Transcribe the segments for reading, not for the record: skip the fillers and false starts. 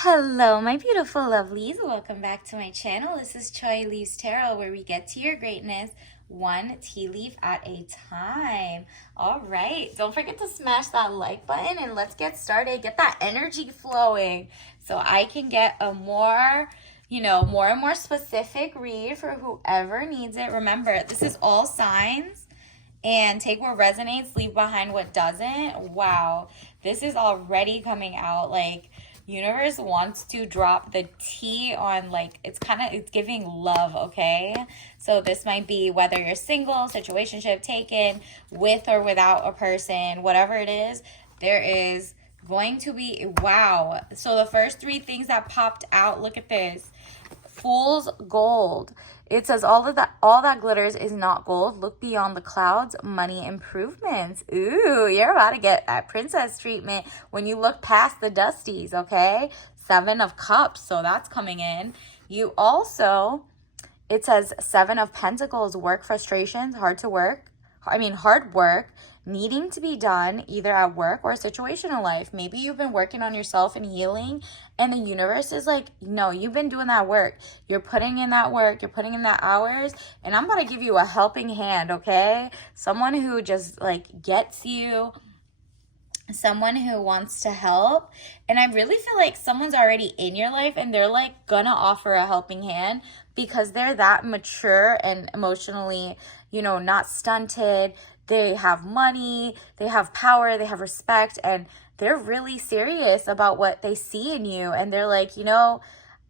Hello, my beautiful lovelies. Welcome back to my channel. This is Choi Leaves Tarot, where we get to your greatness one tea leaf at a time. All right, don't forget to smash that like button and let's get started. Get that energy flowing so I can get a more and more specific read for whoever needs it. Remember, this is all signs and take what resonates, leave behind what doesn't. Wow, this is already coming out like universe wants to drop the tea on, like, it's giving love. Okay, so this might be whether you're single, situationship, taken, with or without a person, whatever it is, there is going to be, wow. So the first three things that popped out, look at this. Fool's gold. It says all that glitters is not gold. Look beyond the clouds. Money improvements. Ooh, you're about to get that princess treatment when you look past the dusties, okay? Seven of Cups, so that's coming in. You also, it says Seven of Pentacles, work frustrations, hard work needing to be done either at work or a situation in life. Maybe you've been working on yourself and healing, and the universe is like, no, you've been doing that work. You're putting in that work. You're putting in that hours, and I'm about to give you a helping hand, okay? Someone who just like gets you, someone who wants to help. And I really feel like someone's already in your life and they're like gonna offer a helping hand because they're that mature and emotionally, not stunted. They have money, they have power, they have respect, and they're really serious about what they see in you. And they're like,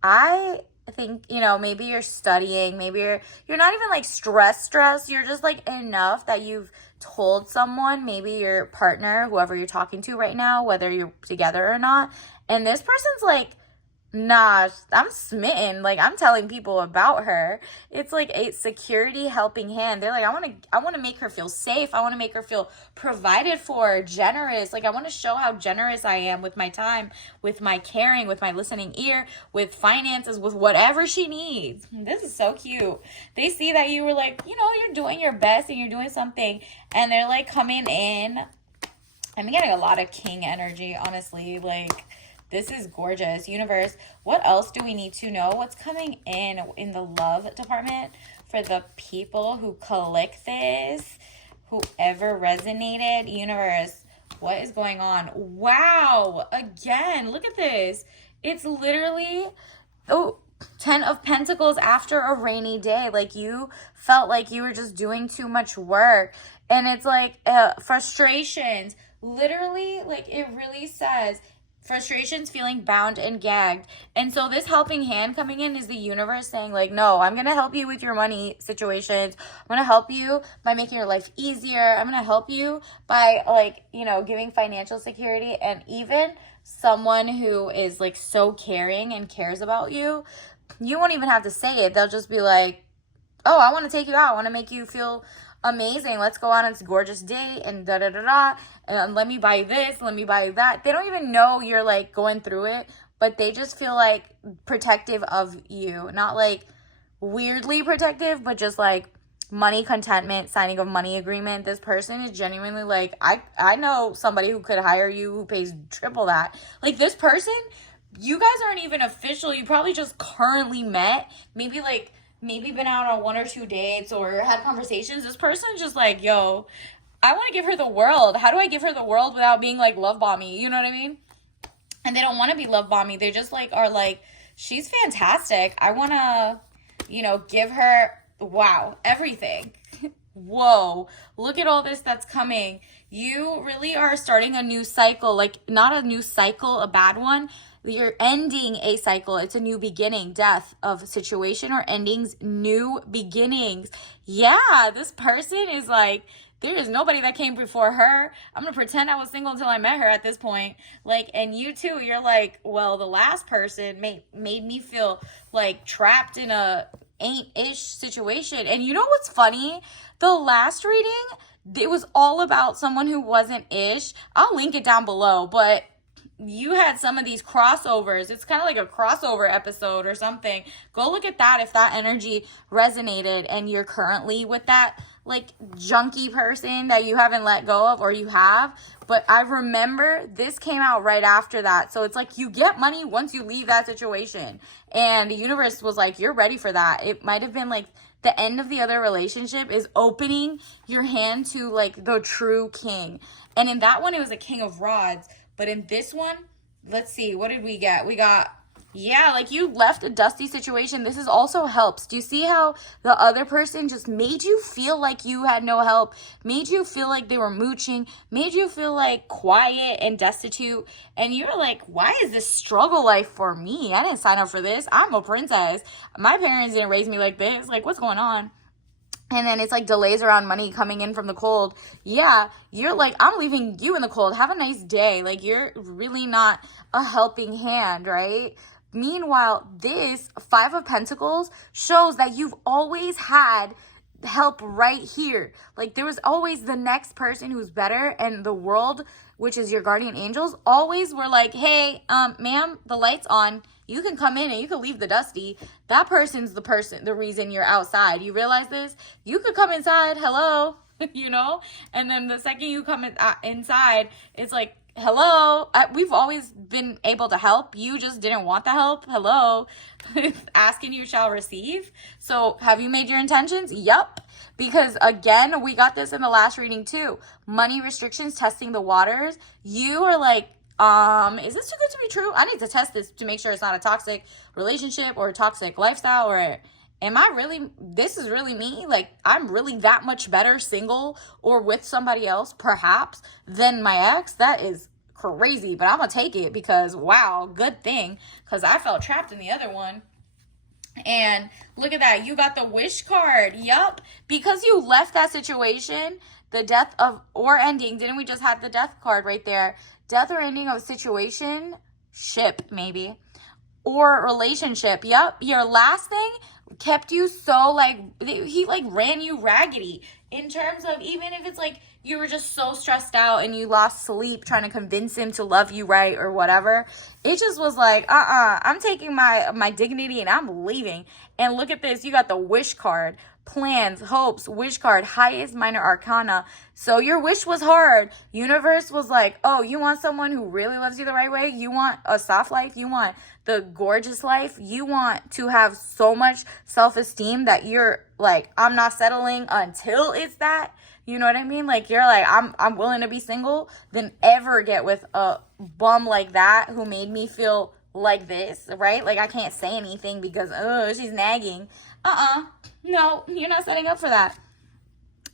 I think, maybe you're studying, maybe you're not even like stressed. You're just like enough that you've told someone, maybe your partner, whoever you're talking to right now, whether you're together or not. And this person's like, nah, I'm smitten. Like, I'm telling people about her. It's like a security helping hand. They're like, I want to make her feel safe. I want to make her feel provided for, generous. Like, I want to show how generous I am with my time, with my caring, with my listening ear, with finances, with whatever she needs. This is so cute. They see that you were like, you're doing your best and you're doing something, and they're like coming in. I'm getting a lot of king energy, honestly. Like, this is gorgeous. Universe, what else do we need to know? What's coming in the love department for the people who click this? Whoever resonated. Universe, what is going on? Wow. Again, look at this. It's literally, 10 of Pentacles after a rainy day. Like, you felt like you were just doing too much work. And it's like frustrations. Literally, like, it really says frustrations, feeling bound and gagged. And so this helping hand coming in is the universe saying, like, no, I'm going to help you with your money situations. I'm going to help you by making your life easier. I'm going to help you by, like, giving financial security. And even someone who is like so caring and cares about you, you won't even have to say it. They'll just be like, oh, I want to take you out. I want to make you feel amazing. Let's go on this gorgeous date and da da da da. And let me buy this. Let me buy that. They don't even know you're like going through it, but they just feel like protective of you. Not like weirdly protective, but just like money contentment, signing a money agreement. This person is genuinely like, I know somebody who could hire you who pays triple that. Like, this person, you guys aren't even official. You probably just currently met. Maybe been out on one or two dates or had conversations. This person's just like, yo, I want to give her the world. How do I give her the world without being like love bomby? You know what I mean? And they don't want to be love bomby. They just like are like, she's fantastic. I want to, give her, wow, everything. Whoa, look at all this that's coming. You really are starting a new cycle, like not a new cycle, a bad one. You're ending a cycle. It's a new beginning, death of situation or endings, new beginnings. Yeah, this person is like, there is nobody that came before her. I'm going to pretend I was single until I met her at this point. Like, and you too, you're like, well, the last person made me feel like trapped in a ain't-ish situation. And you know what's funny? The last reading, it was all about someone who wasn't ish. I'll link it down below, but you had some of these crossovers. It's kind of like a crossover episode or something. Go look at that if that energy resonated and you're currently with that like junky person that you haven't let go of, or you have. But I remember this came out right after that. So it's like you get money once you leave that situation. And the universe was like, you're ready for that. It might have been like the end of the other relationship is opening your hand to like the true king. And in that one, it was a king of rods. But in this one, let's see, what did we get? We got, yeah, like you left a dusty situation. This is also helps. Do you see how the other person just made you feel like you had no help, made you feel like they were mooching, made you feel like quiet and destitute, and you're like, why is this struggle life for me? I didn't sign up for this. I'm a princess. My parents didn't raise me like this. Like, what's going on? And then it's like delays around money coming in from the cold. Yeah, you're like, I'm leaving you in the cold. Have a nice day. Like, you're really not a helping hand, right? Meanwhile, this Five of Pentacles shows that you've always had help right here. Like, there was always the next person who's better, and the world, which is your guardian angels, always were like, hey, ma'am, the light's on. You can come in and you can leave the dusty. That person's the reason you're outside. You realize this? You could come inside. Hello. You know? And then the second you come inside, it's like, hello. We've always been able to help. You just didn't want the help. Hello. Asking you shall receive. So have you made your intentions? Yup. Because again, we got this in the last reading too. Money restrictions, testing the waters. You are like, is this too good to be true? I need to test this to make sure it's not a toxic relationship or a toxic lifestyle, or am I really, this is really me? Like, I'm really that much better single or with somebody else, perhaps, than my ex? That is crazy, but I'm gonna take it because, wow, good thing, because I felt trapped in the other one. And look at that. You got the wish card. Yup. Because you left that situation, the death of or ending. Didn't we just have the death card right there? Death or ending of a situation, ship maybe, or relationship. Yup. Your last thing kept you so like, he like ran you raggedy in terms of, even if it's like you were just so stressed out and you lost sleep trying to convince him to love you right or whatever. It just was like, I'm taking my dignity and I'm leaving. And look at this. You got the wish card. Plans, hopes, wish card, highest minor arcana. So your wish was hard. Universe was like, oh, you want someone who really loves you the right way? You want a soft life? You want the gorgeous life? You want to have so much self-esteem that you're like, I'm not settling until it's that. You know what I mean? Like, you're like, I'm willing to be single, then ever get with a bum like that who made me feel like this, right? Like, I can't say anything because, oh, she's nagging. No, you're not setting up for that.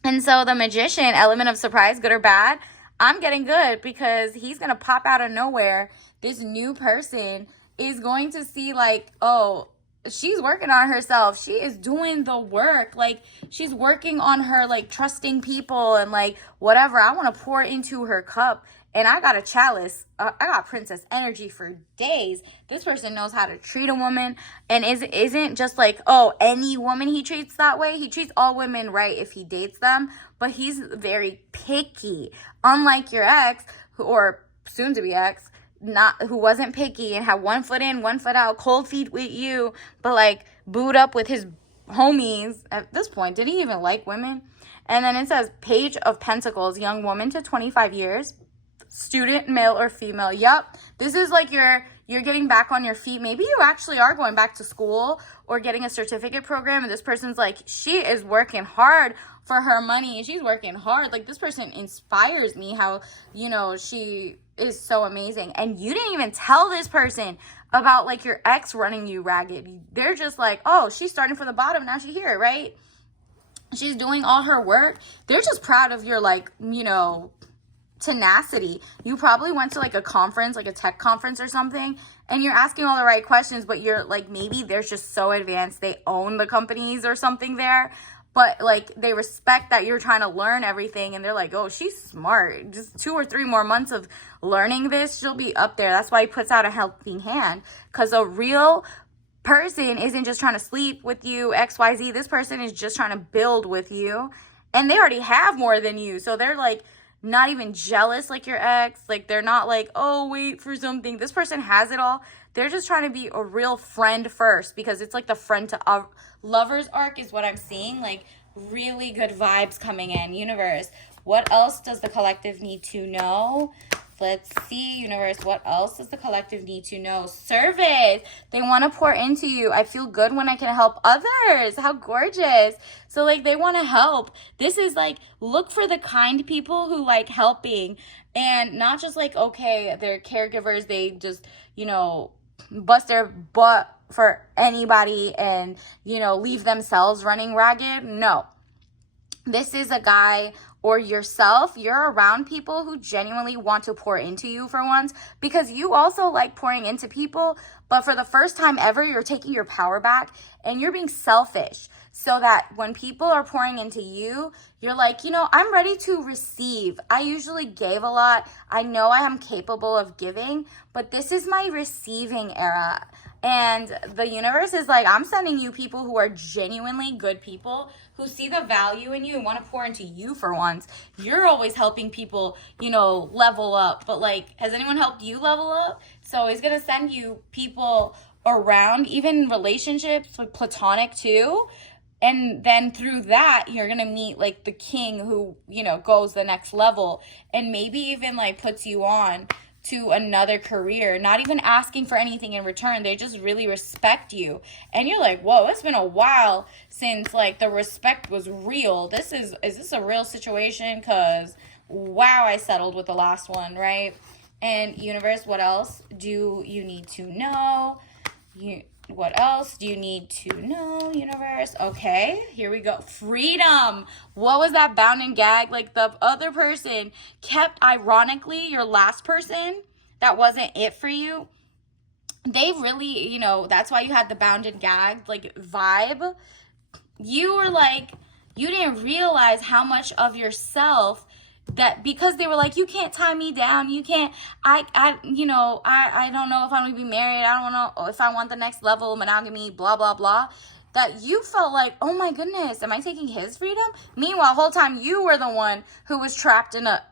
And so the Magician, element of surprise, good or bad, I'm getting good because he's going to pop out of nowhere. This new person is going to see like, oh, she's working on herself. She is doing the work. Like, she's working on her, like, trusting people and like whatever. I want to pour into her cup. And I got a chalice. I got princess energy for days. This person knows how to treat a woman and isn't just like, oh, any woman he treats that way. He treats all women right if he dates them, but he's very picky. Unlike your ex, or soon to be ex, who wasn't picky and had one foot in, one foot out, cold feet with you, but like booed up with his homies. At this point, did he even like women? And then it says Page of Pentacles, young woman to 25 years. Student, male or female. Yep. This is like you're getting back on your feet. Maybe you actually are going back to school or getting a certificate program, and this person's like, she is working hard for her money and she's working hard. Like, this person inspires me, how, you know, she is so amazing. And you didn't even tell this person about like your ex running you ragged. They're just like, oh, she's starting from the bottom, now she's here, right? She's doing all her work. They're just proud of your, like, you know, tenacity. You probably went to like a conference, like a tech conference or something, and you're asking all the right questions, but you're like, maybe they're just so advanced, they own the companies or something there, but like they respect that you're trying to learn everything, and they're like, oh, she's smart, just 2 or 3 more months of learning this, she'll be up there. That's why he puts out a helping hand, because a real person isn't just trying to sleep with you, XYZ. This person is just trying to build with you, and they already have more than you, so they're like not even jealous like your ex. Like, they're not like, oh, wait for something. This person has it all. They're just trying to be a real friend first, because it's like the friend to lovers arc is what I'm seeing. Like, really good vibes coming in. Universe, what else does the collective need to know? Let's see, universe, what else does the collective need to know? Service. They want to pour into you. I feel good when I can help others. How gorgeous. So like they want to help. This is like, look for the kind people who like helping, and not just like, okay, they're caregivers. They just, you know, bust their butt for anybody and, you know, leave themselves running ragged. No. This is a guy or yourself. You're around people who genuinely want to pour into you for once, because you also like pouring into people, but for the first time ever, you're taking your power back and you're being selfish, so that when people are pouring into you, you're like, you know, I'm ready to receive. I usually gave a lot. I know I am capable of giving, but this is my receiving era. And the universe is like, I'm sending you people who are genuinely good people, who see the value in you and want to pour into you for once. You're always helping people, you know, level up. But like, has anyone helped you level up? So he's going to send you people around, even relationships, like platonic too. And then through that, you're going to meet like the king who, you know, goes the next level and maybe even like puts you on to another career, not even asking for anything in return. They just really respect you. And you're like, whoa, it's been a while since like the respect was real. Is this a real situation? Because wow, I settled with the last one, right? And universe, what else do you need to know? What else do you need to know, universe? Okay, here we go. Freedom. What was that bound and gag? Like the other person kept, ironically, your last person that wasn't it for you. They really, you know, that's why you had the bound and gagged like vibe. You were like, you didn't realize how much of yourself that, because they were like, you can't tie me down, you can't, I don't know if I'm gonna be married, I don't know if I want the next level, monogamy, blah blah blah, that you felt like, oh my goodness, am I taking his freedom? Meanwhile, whole time you were the one who was trapped in a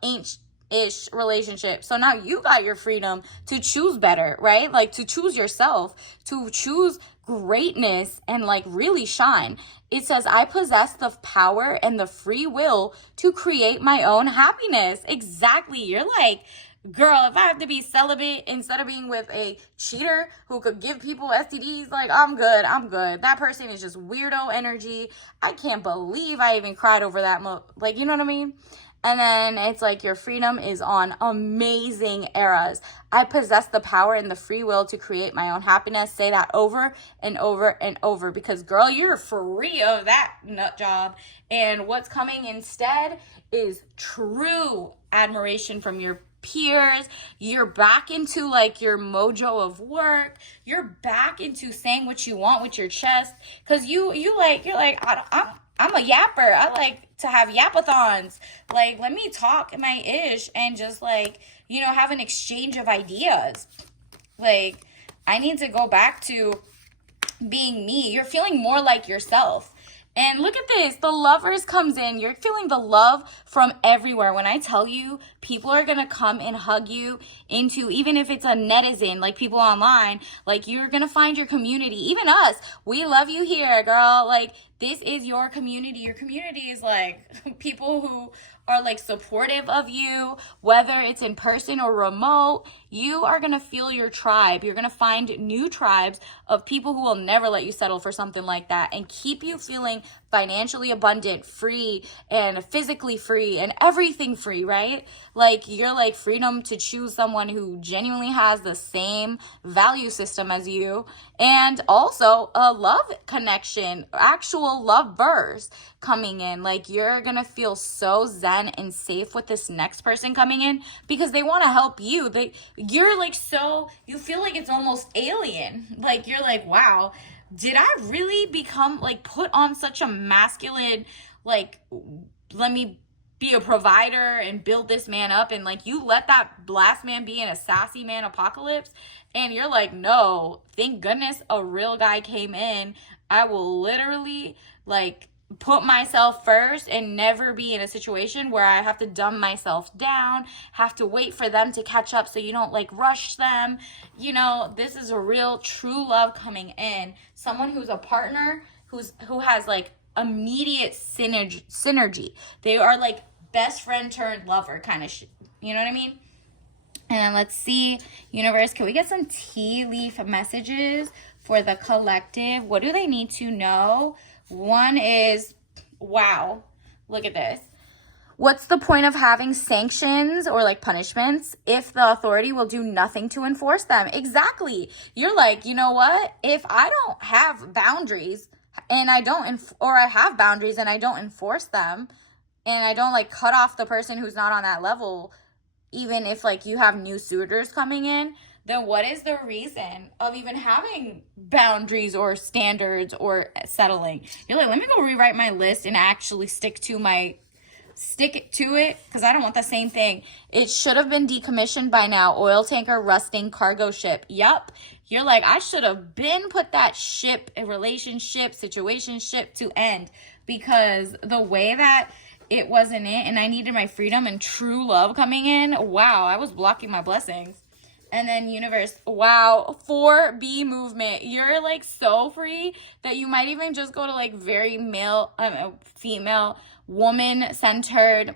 ish relationship. So now you got your freedom to choose better, right? Like to choose yourself, to choose greatness and like really shine. It says, I possess the power and the free will to create my own happiness. Exactly. You're like, girl, if I have to be celibate instead of being with a cheater who could give people STDs, like, I'm good. That person is just weirdo energy. I can't believe I even cried over that. Like, you know what I mean? And then it's like your freedom is on amazing eras. I possess the power and the free will to create my own happiness. Say that over and over and over, because girl, you're free of that nut job. And what's coming instead is true admiration from your peers. You're back into like your mojo of work. You're back into saying what you want with your chest, because you're like, I'm a yapper. I like to have yapathons. Like, let me talk my ish and just like, you know, have an exchange of ideas. Like, I need to go back to being me. You're feeling more like yourself. And look at this, the lovers comes in. You're feeling the love from everywhere. When I tell you, people are going to come and hug you into, even if it's a netizen, like people online, like you're going to find your community. Even us, we love you here, girl. Like, this is your community. Your community is like people who are like supportive of you, whether it's in person or remote. You are going to feel your tribe. You're going to find new tribes of people who will never let you settle for something like that and keep you feeling financially abundant, free, and physically free, and everything free, right? Like, you're like freedom to choose someone who genuinely has the same value system as you, and also a love connection, actual lovers coming in. Like, you're gonna feel so zen and safe with this next person coming in, because they want to help you. You're like, so you feel like it's almost alien. Like, you're like, wow, did I really become like put on such a masculine, like, let me be a provider and build this man up, and like you let that last man be in a sassy man apocalypse, and you're like, no, thank goodness a real guy came in. I will literally like put myself first and never be in a situation where I have to dumb myself down, have to wait for them to catch up so you don't like rush them. You know, this is a real true love coming in. Someone who's a partner, who has like immediate synergy. They are like best friend turned lover kind of shit. You know what I mean? And let's see, universe, can we get some tea leaf messages for the collective? What do they need to know? One is, wow, look at this. What's the point of having sanctions or like punishments if the authority will do nothing to enforce them? Exactly. You're like, you know what? If I don't have boundaries and I don't, or I have boundaries and I don't enforce them, and I don't like cut off the person who's not on that level, even if like you have new suitors coming in, then what is the reason of even having boundaries or standards or settling? You're like, let me go rewrite my list and actually stick to it, because I don't want the same thing. It should have been decommissioned by now. Oil tanker, rusting, cargo ship. Yup. You're like, I should have been put that ship, a relationship, situationship to end, because the way that it wasn't it, and I needed my freedom and true love coming in. Wow, I was blocking my blessings. And then universe, wow, 4B movement. You're like so free that you might even just go to like very male, female, woman-centered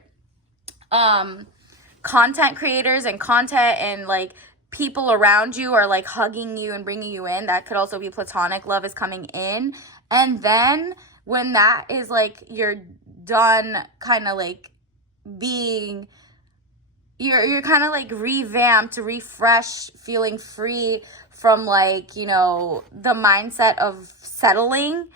content creators and content, and like people around you are like hugging you and bringing you in. That could also be platonic love is coming in. And then when that is like, you're done kind of like being, you're kind of like revamped, refreshed, feeling free from like, you know, the mindset of settling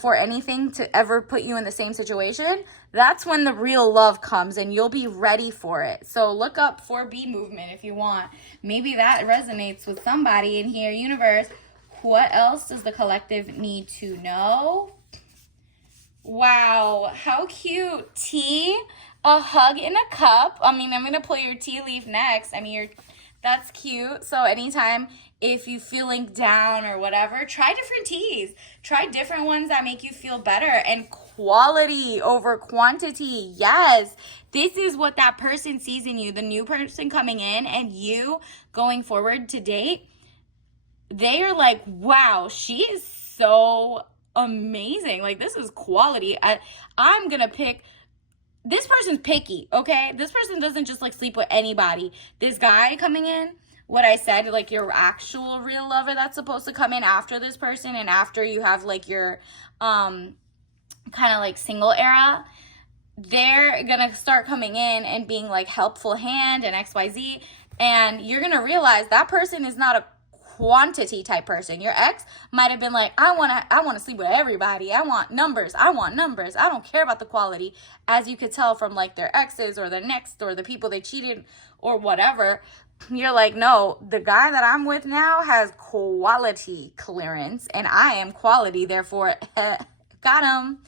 for anything to ever put you in the same situation. That's when the real love comes and you'll be ready for it. So look up 4B movement if you want. Maybe that resonates with somebody in here. Universe, what else does the collective need to know? Wow, how cute. Tea, a hug in a cup. I mean, I'm going to pull your tea leaf next. I mean, that's cute. So anytime if you feeling down or whatever, try different teas. Try different ones that make you feel better. And quality over quantity. Yes, this is what that person sees in you. The new person coming in and you going forward to date. They are like, wow, she is so amazing. Like, this is quality. I'm gonna pick, this person's picky, okay? This person doesn't just like sleep with anybody. This guy coming in, what I said, like your actual real lover that's supposed to come in after this person and after you have like your kind of like single era, they're gonna start coming in and being like helpful hand and XYZ, and you're gonna realize that person is not a quantity type person. Your ex might have been like, I want to sleep with everybody. I want numbers. I don't care about the quality, as you could tell from like their exes or the next or the people they cheated or whatever. You're like, no, the guy that I'm with now has quality clearance and I am quality, therefore got him.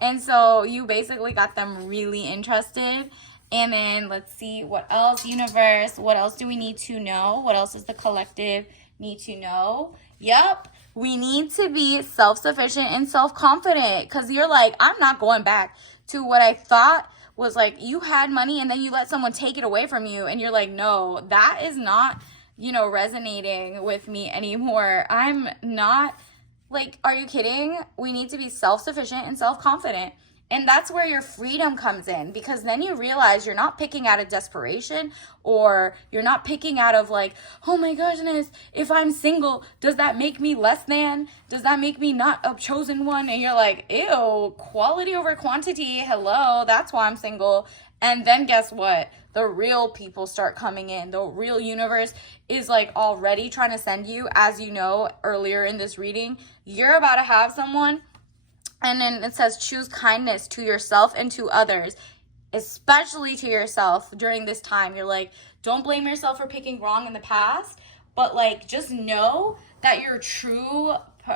And so you basically got them really interested. And then let's see what else, universe, what else do we need to know? What else does the collective need to know? Yep, we need to be self-sufficient and self-confident, because you're like, I'm not going back to what I thought was like, you had money and then you let someone take it away from you, and you're like, no, that is not, you know, resonating with me anymore. I'm not, like, are you kidding? We need to be self-sufficient and self-confident. And that's where your freedom comes in, because then you realize you're not picking out of desperation, or you're not picking out of like, oh my goodness, if I'm single, does that make me less than? Does that make me not a chosen one? And you're like, ew, quality over quantity. Hello, that's why I'm single. And then guess what? The real people start coming in. The real universe is like already trying to send you, as you know, earlier in this reading, you're about to have someone. And then it says, choose kindness to yourself and to others, especially to yourself during this time. You're like, don't blame yourself for picking wrong in the past, but like, just know that you're true,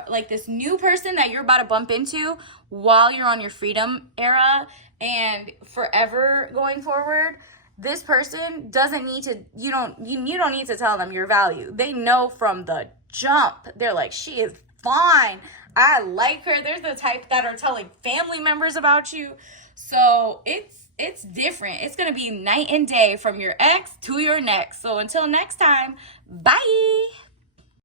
like this new person that you're about to bump into while you're on your freedom era and forever going forward. This person doesn't need to, you don't need to tell them your value. They know from the jump. They're like, she is fine. I like her. There's the type that are telling family members about you. So it's different. It's going to be night and day from your ex to your next. So until next time, bye.